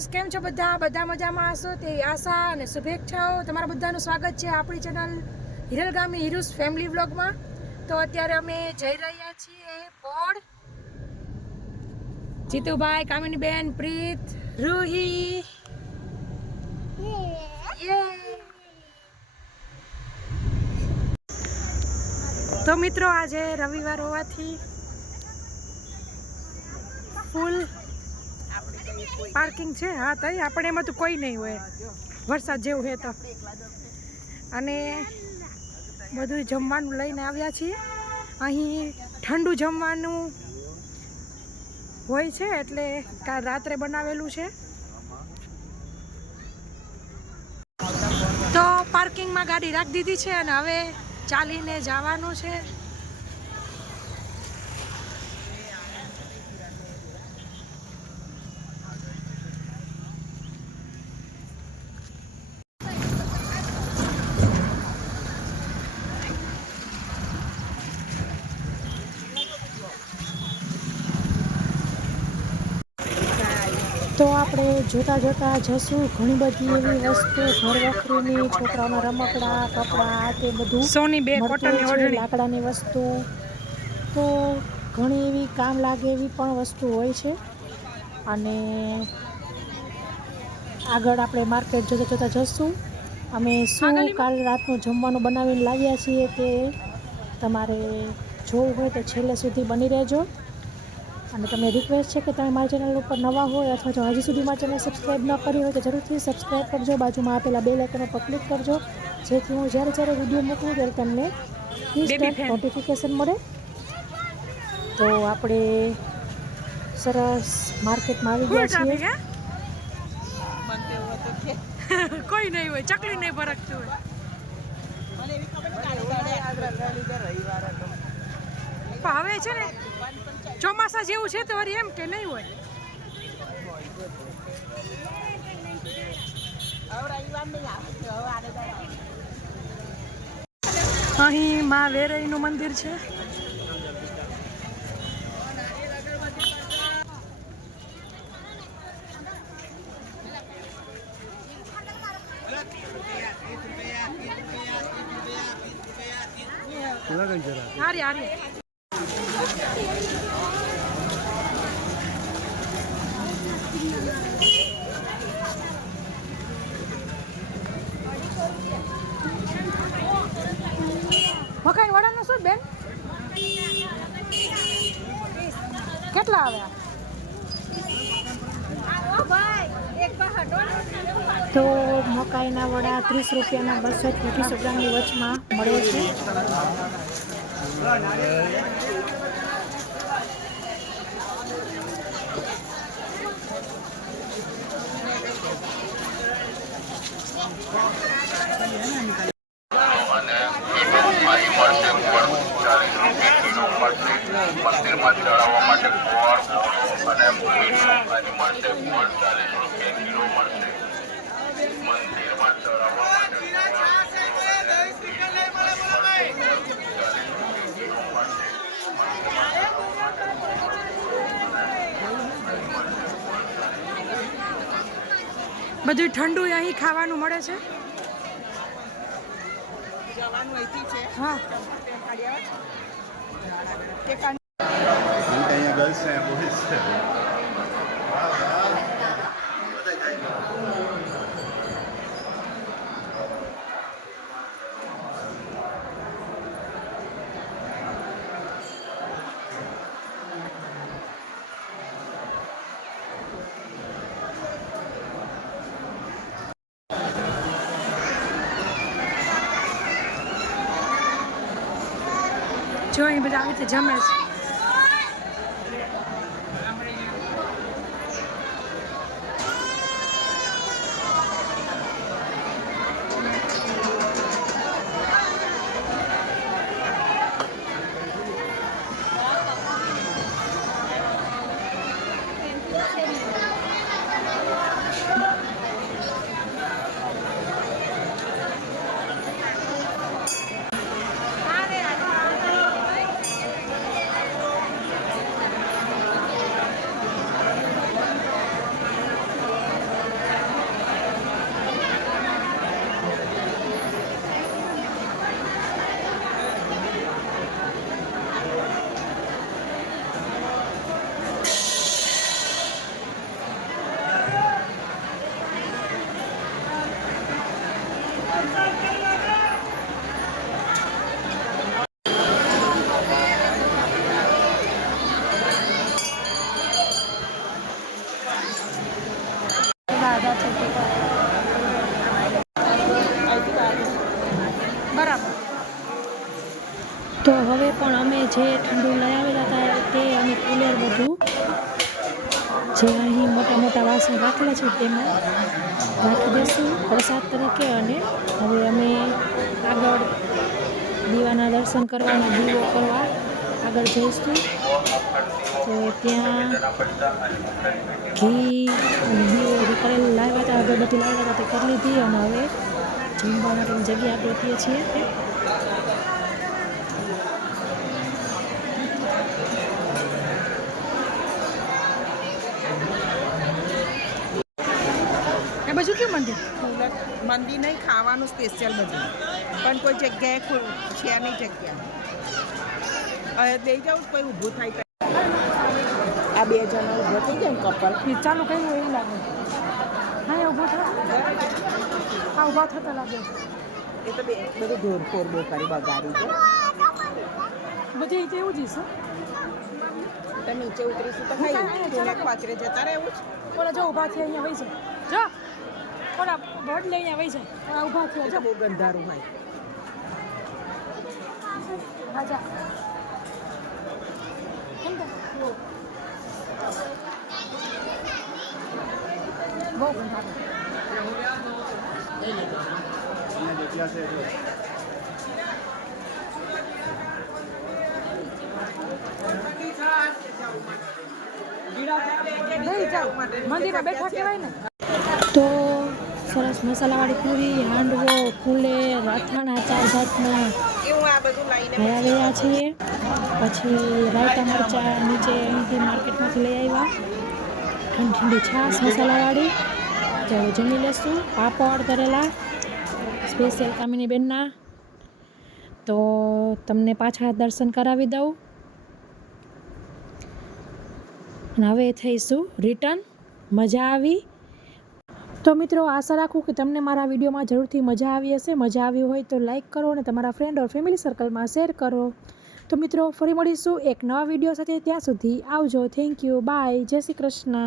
Friends કેમ છો બધા? બધા મજામાં હશો? તે આશા અને શુભેચ્છાઓ. તમારા બધાનું સ્વાગત છે આપણી ચેનલ હિરલ ગામી હિરુસ ફેમિલી વ્લોગમાં તો અત્યારે અમે જઈ રહ્યા છીએ પોળ જીતુભાઈ કામિનીબેન પ્રીત રૂહી. તો મિત્રો આજે રવિવાર હોવાથી ફૂલ પાર્કિંગ છે? હા, તઈ આપણે એમાં તો કોઈ નહીં હોય. વરસાદ જેવું હોય તો. અને બધું જમવાનું લઈને આવ્યા છીએ. અહીં ઠંડુ જમવાનું હોય છે, એટલે કાલ રાત્રે બનાવેલું છે. તો પાર્કિંગમાં ગાડી રાખી દીધી છે અને હવે ચાલીને જવાનું છે. તો આપણે જોતા જોતા જશું ઘણી બધી એવી વસ્તુ ઘર વખરીની છોકરાઓના રમકડા કપડાં તે બધું. સોની બે લાકડાની વસ્તુ. તો ઘણી એવી કામ લાગે એવી પણ વસ્તુ હોય છે. અને આગળ આપણે માર્કેટ જોતા જોતા જશું. અમે શું કાલ રાતનું જમવાનું બનાવીને લાવ્યા છીએ તે તમારે જોવું હોય તો છેલ્લે સુધી બની રહેજો. અને તમને રિક્વેસ્ટ છે કે તમે મારી ચેનલ ઉપર નવા હોય અથવા જો હજી સુધી મારી ચેનલ સબસ્ક્રાઈબ ન કરી હોય તો જરૂરથી સબસ્ક્રાઈબ કરજો. બાજુમાં આપેલા બે લાઇકન ઉપર ક્લિક કરજો. જેથી હું જ્યારે જ્યારે વીડિયો મૂકું ત્યારે તમને. નોટિફિકેશન મળે. તો આપણે સરસ માર્કેટમાં આવી ગયા છીએ. કોઈ નહીં હોય ચકલી નહીં ભરકતું હોય. પણ હવે છે ને, ચોમાસા જેવું છે તો એમ કે નહીં હોય. અહીં મા વેરઈનું મંદિર છે. હારી હારી મકાઈ વડાનું શું બેન કેટલા આવ્યા તો મકાઈના વડા ત્રીસ રૂપિયાના બસો ત્રીસ ગ્રામની વચમાં મળે છે અને અહીં મળશે ગોળ ચાલીસ રૂપિયા કિલો મળશે મંદિરમાં ચડાવવા માટે ગોળ અને મીઠું અહીં મળશે ગોળ ચાલીસ રૂપિયા કિલો મળશે મંદિરમાં ચડાવવા માટે બધું ઠંડુ અહીં ખાવાનું મળે છે? હા. અહીંયા ગર્લ્સ બોયઝ છે. જો અહીં બધા આવી રીતે જમે છે તો હવે પણ અમે જે ઠંડુ લઈ આવેલા હતા તે અમે કુલર બધું જે અહીં મોટા મોટા વાસણ રાખેલા છે તેમાં રાખી દઈશું પ્રસાદ તરીકે અને હવે અમે આગળ દીવાના દર્શન કરવાનો દીવો કરવા આગળ જઈશું. તો ત્યાં ઘી દીવો કરેલ લાવ્યા હતા, અગરબત્તી લાવ્યા હતા તે કરી લીધી અને હવે જમવા માટેની જગ્યા ગોતીએ છીએ. એ બાજુ કેવું મંદિર? મંદિર નહીં ખાવાનું સ્પેશિયલ બધું. પણ કોઈ જગ્યાએ છે નહીં જગ્યા. હવે દઈ જાઉં કોઈ ઊભું થાય તો. આ બે જણા ઊભો થઈ જાય ને કપલ ચાલુ કઈ હોય એવું લાગે. હા એ ઊભો થયો હા ઊભા થતા લાગે. એ તો બે બધું ઢોર ફોર બહુ કરી બગાડી છે. બધે એ તો એવું જઈશું તમે નીચે ઉતરીશું તો ખાઈ તું પાછરે જતા રહેવું છે. બોલો જો ઊભા થયા અહીંયા હોય જાય જો ઓલા બોર્ડ લઈને અહીંયા વહી જાય ઓલા ઊભા થયા છે બહુ ગંધારું હોય. રાજા. બહુ ગંધારું. મંદિરમાં બેઠા કહેવાય ને. તો સરસ મસાલાવાળી પૂરી હાંડવો ફૂલે અથાણા ચાર જાતના ગયા ગયા છીએ. પછી રાયતા મરચાં નીચે અહીંથી માર્કેટમાંથી લઈ આવ્યા. ઠંડી ઠંડી છાશ મસાલાવાળી. હવે જમી લેશું. પાપડ કરેલા. સ્પેશિયલ કામિની બેનના. તો તમને પાછા દર્શન કરાવી દઉં. અને હવે થઈશું રિટર્ન. મજા આવી. તો મિત્રો, આશા રાખું કે તમને મારા વિડીયોમાં જરૂરથી મજા આવી હશે. મજા આવી હોય તો લાઇક કરો અને તમારા ફ્રેન્ડ ઓર ફેમિલી સર્કલમાં શેર કરો. તો મિત્રો, ફરી મળીશું એક નવા વીડિયો સાથે. ત્યાં સુધી આવજો. થેન્ક યુ બાય જય શ્રી કૃષ્ણ.